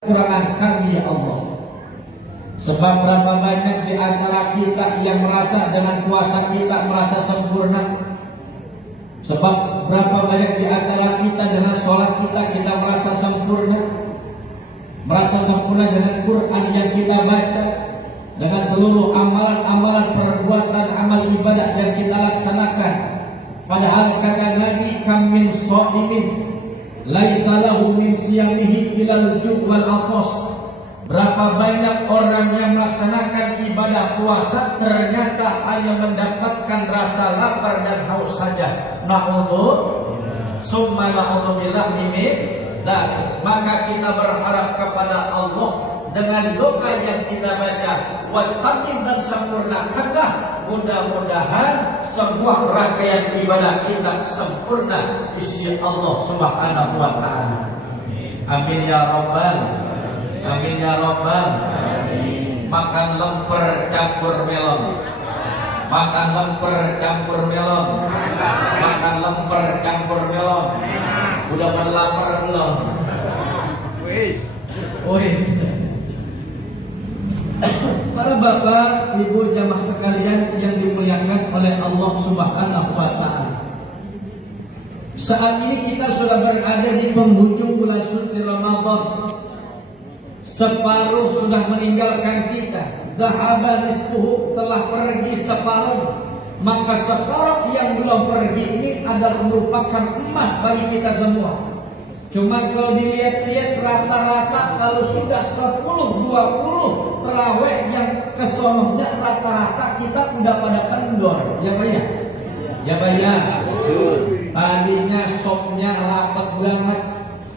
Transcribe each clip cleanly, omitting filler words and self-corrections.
kekurangan kami ya Allah. Sebab berapa banyak di antara kita yang merasa dengan puasa kita merasa sempurna. Sebab berapa banyak di antara kita dengan sholat kita merasa sempurna. Merasa sempurna dengan Quran yang kita baca, dengan seluruh amalan-amalan perbuatan amal ibadah yang kita laksanakan. Padahal kata Nabi, kam min shaimin laisa lahu min siyamihi ilal ju' wal atas. Berapa banyak orang yang melaksanakan ibadah puasa ternyata hanya mendapatkan rasa lapar dan haus saja. Na'udzubillah summa na'udzubillah min dzalik. Maka kita berharap kepada Allah dengan doa yang kita baca, wal tatim, dan sempurnakanlah. Mudah-mudahan sebuah rangkaian ibadah kita sempurna di sisi Allah Subhanahu wa taala. Amin ya rabbal, amin ya rabbal. Makan lemper campur melon, makan lemper campur melon, makan lemper campur melon. Udah pada lapar belum? Wis. Para bapak, ibu, jamaah sekalian yang dimuliakan oleh Allah Subhanahu wa taala. Saat ini kita sudah berada di penghujung bulan suci Ramadan. Separuh sudah meninggalkan kita. Dhahaba nisfuhu, telah pergi separuh. Maka separuh yang belum pergi ini adalah merupakan emas bagi kita semua. Cuma kalau dilihat-lihat rata-rata kalau sudah 10-20 terawih yang kesonohnya rata-rata kita udah pada kendor. Ya Pak ya? Ya Pak ya? Tadinya sopnya rapat banget.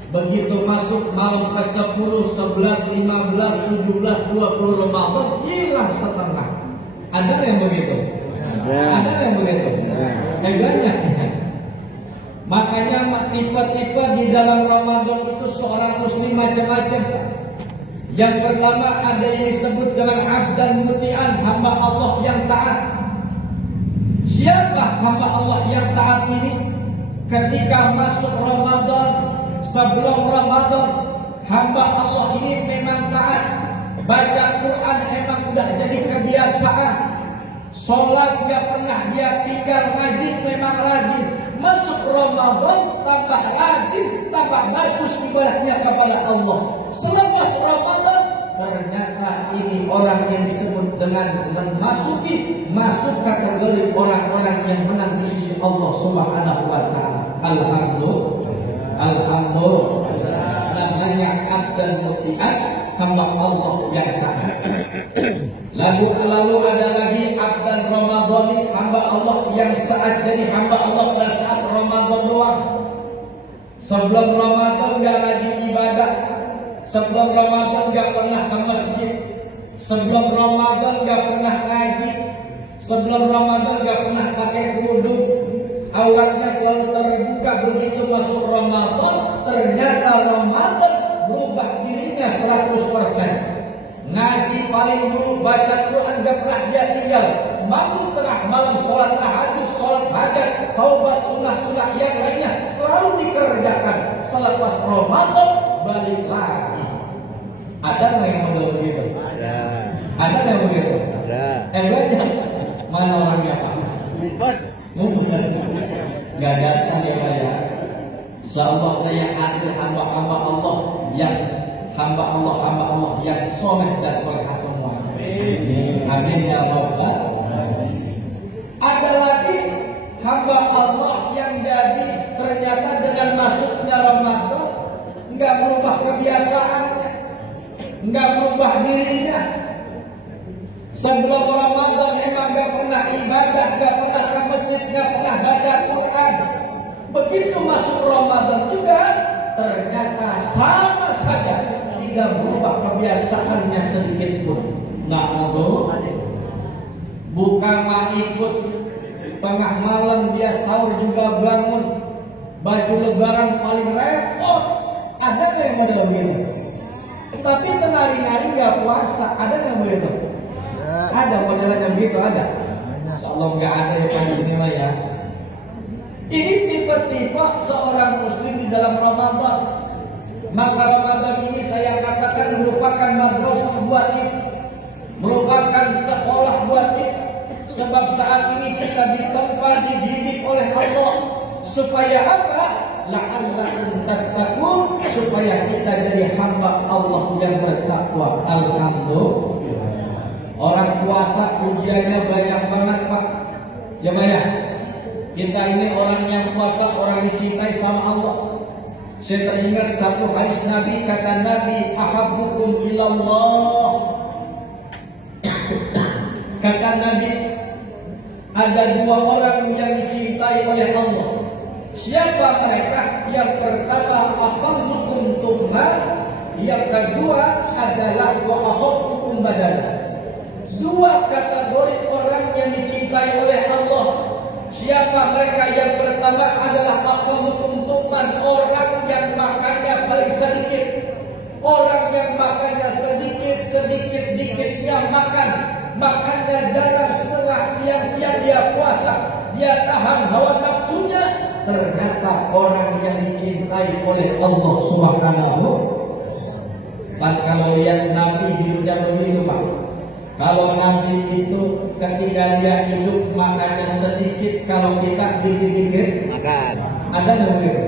Begitu masuk malam ke 10, 11, 15, 17, 20 Ramadan hilang setengah. Ada yang begitu? Ada yang begitu? Banyak. Makanya tipe-tipe di dalam Ramadan itu seorang muslim macam-macam. Yang pertama ada yang disebut dengan abdan muti'an, hamba Allah yang taat. Siapa hamba Allah yang taat ini? Ketika masuk Ramadan, sebelum Ramadan, hamba Allah ini memang taat. Baca Quran memang sudah jadi kebiasaan. Sholat gak pernah dia tinggal, ngaji memang rajin. Masuk Ramadan tambah rajin, tambah bagus ibadahnya kepada Allah. Selepas Ramadan ternyata ini orang yang disebut dengan masuk kategori orang-orang yang menang di sisi Allah Subhanahu wa taala. Alhamdulillah. Namanya abdan muti'at, hamba Allah yang taat. Lalu ada lagi abdan Ramadhani, hamba Allah yang saat jadi hamba Allah pada saat Ramadan doang. Sebelum Ramadan gak rajin ibadah, sebelum Ramadan gak pernah ke masjid, sebelum Ramadan gak pernah ngaji, sebelum Ramadan gak pernah pakai kerudung, auratnya selalu terbuka. Begitu masuk Ramadan, ternyata Ramadan berubah dirinya 100%. Ngaji paling dulu, baca Quran gak pernah dia tinggal. Bangun tengah malam, sholat tahajud, sholat hajat, taubat, sunnah-sunnah yang lainnya selalu dikerjakan. Selepas Ramadan balik lagi. Ada nggak yang model begitu? Ada. Ada nggak begitu? Ada. Banyak. Mana orangnya Pak? Ngumpet. Gak datang ya Pak ya. Insyaallah yang akhir hamba-hamba Allah yang hamba Allah yang soleh dan solehah semua. Amin ya rabbal. Ada lagi hamba Allah yang jadi ternyata dengan masuknya Ramadan enggak berubah kebiasaannya, enggak berubah dirinya. Sebelum Ramadan emang enggak pernah ibadah, enggak pernah ke masjid, enggak pernah baca Quran. Begitu masuk Ramadan juga ternyata sama saja, tidak berubah kebiasaannya sedikit pun. Bukan mah ikut tengah malam dia sahur juga bangun, baju lebaran paling repot. Ada nggak yang model begitu? Tapi tengah hari-hari nggak puasa, ada nggak begitu? Ada modelnya begitu, ada. Insyaallah nggak ada yang pada sini lah ya. Ini tipe-tipe seorang muslim di dalam Ramadan. Maka Ramadan ini saya katakan merupakan madrasah buat kita, merupakan sekolah buat kita. Sebab saat ini kita ditempa, dididik oleh Allah supaya apa? La'allakum tattaqun, supaya kita jadi hamba Allah yang bertakwa. Alhamdulillah. Orang puasa ujiannya banyak banget, Pak. Ya banyak. Kita ini orang yang puasa, orang dicintai sama Allah. Saya teringat satu hadis Nabi, kata Nabi, ahabbukum ilallah. Kata Nabi, ada dua orang yang dicintai oleh Allah. Siapa mereka? Yang pertama, aqallukum tuhman. Yang kedua adalah wa ahabbukum badana. Dua kategori orang yang dicintai oleh Allah. Siapa mereka? Yang pertama adalah aqallukum tuhman, orang yang makannya paling sedikit. Orang yang makannya sedikit-dikitnya makan. Makannya dalam setengah siang-siang dia puasa. Dia tahan hawa nafsunya. Ternyata orang yang dicintai oleh Allah Subhanahu. Dan kalau lihat Nabi hidupnya begitu, Pak. Kalau Nabi itu ketika dia hidup makannya sedikit, kalau kita dikit-dikit makan. Ada nggak begitu?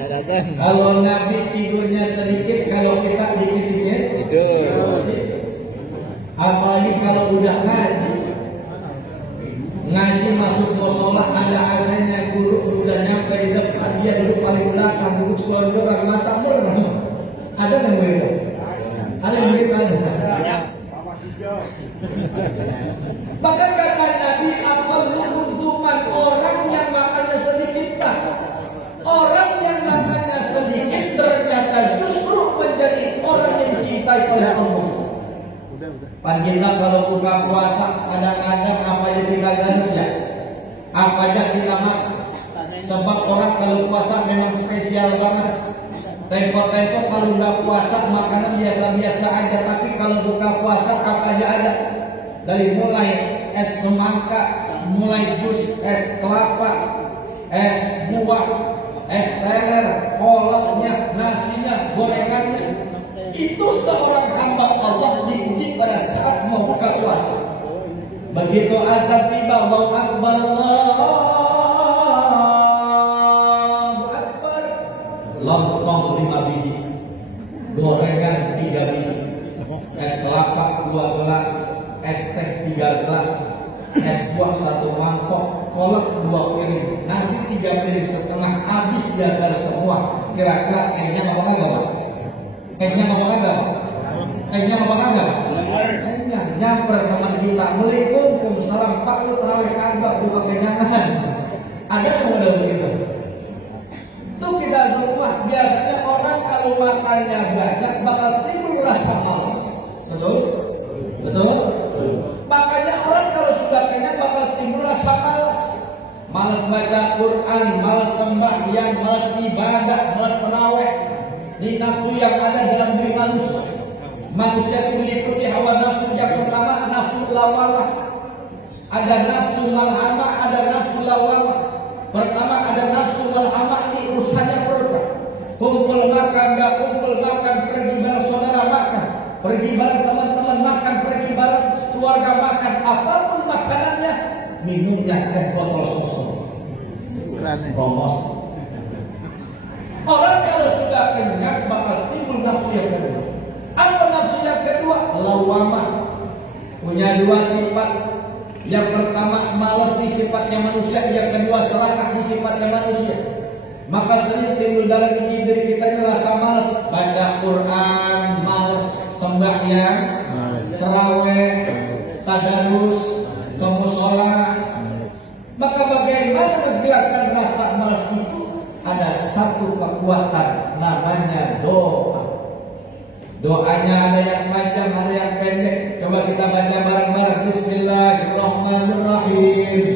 Ada. Kalau Nabi tidurnya sedikit, kalau kita dikit-dikit tidur. Apalagi kalau udah ngaji masuk musola, ada asalnya guru udah nyampe di depan, dia duduk paling belakang, duduk selonjoran mata murni. Ada yang begitu? Ada yang begitu? Ada. Bahkan kata Nabi, aqallukum tuhman, orang yang makannya sedikit, Pak. Orang yang makannya sedikit ternyata justru menjadi orang yang dicintai oleh Allah. Pan kita kalau buka puasa kadang-kadang apa aja kita garis ya, apa aja kita makan. Sebab orang kalau puasa memang spesial banget. Tempo-tempo kalau nggak puasa makanan biasa-biasa aja, tapi kalau buka puasa apa aja ada. Dari mulai es semangka, mulai jus es kelapa, es buah, es teler, kolaknya, nasinya, gorengannya. Itu seorang hamba Allah diuji pada saat mau buka puasa. Begitu azan tiba, Allahu Akbar, Allahu Akbar. Lontong 5 biji, gorengan 3 biji, es kelapa 2 gelas, es teh 3 gelas, es buah 1 mangkok, kolak 2 piring, nasi 3 piring setengah, habis jaga semua. Kira-kira kayaknya apa enggak? Kayaknya ngomong apa? Kayaknya ngomong apa? Kayaknya nyamper teman kita, Waalaikumsalam, Pak lu terawih kagak buka kenyangan. Ada yang udah begitu? Itu kita semua biasanya orang kalau makannya banyak bakal timbul rasa malas. Betul? Betul? Makanya orang kalau sudah kenyang bakal timbul rasa malas. Malas baca Quran, malas sembahyang, malas ibadah, malas tarawih. Ini nafsu yang ada dalam diri manusia. Manusia itu mengikuti hawa nafsu. Yang pertama nafsu lawamah. Ada nafsu malhamah, ada nafsu lawamah. Pertama ada nafsu malhamah, ini urusannya perut. Kumpul makan, gak kumpul makan, pergi bareng saudara makan, pergi bareng teman-teman makan, pergi bareng keluarga makan, apapun makanannya, minumnya teh botol susu. Promosi. Orang kalau sudah kenyang bakal timbul nafsu yang kedua. Apa nafsu yang kedua? Lawamah. Punya 2 sifat. Yang pertama malas di sifatnya manusia, yang kedua serakah di sifatnya manusia. Maka sering timbul dalam diri kita ini rasa malas. Baca Quran, malas sembahyang, tarawih, tadarus, ke mushola. Maka bagaimana menghilangkan rasa malas itu? Ada satu kekuatan namanya doa. Doanya ada yang panjang, ada yang pendek. Coba kita baca bareng-bareng. Bismillahirrahmanirrahim.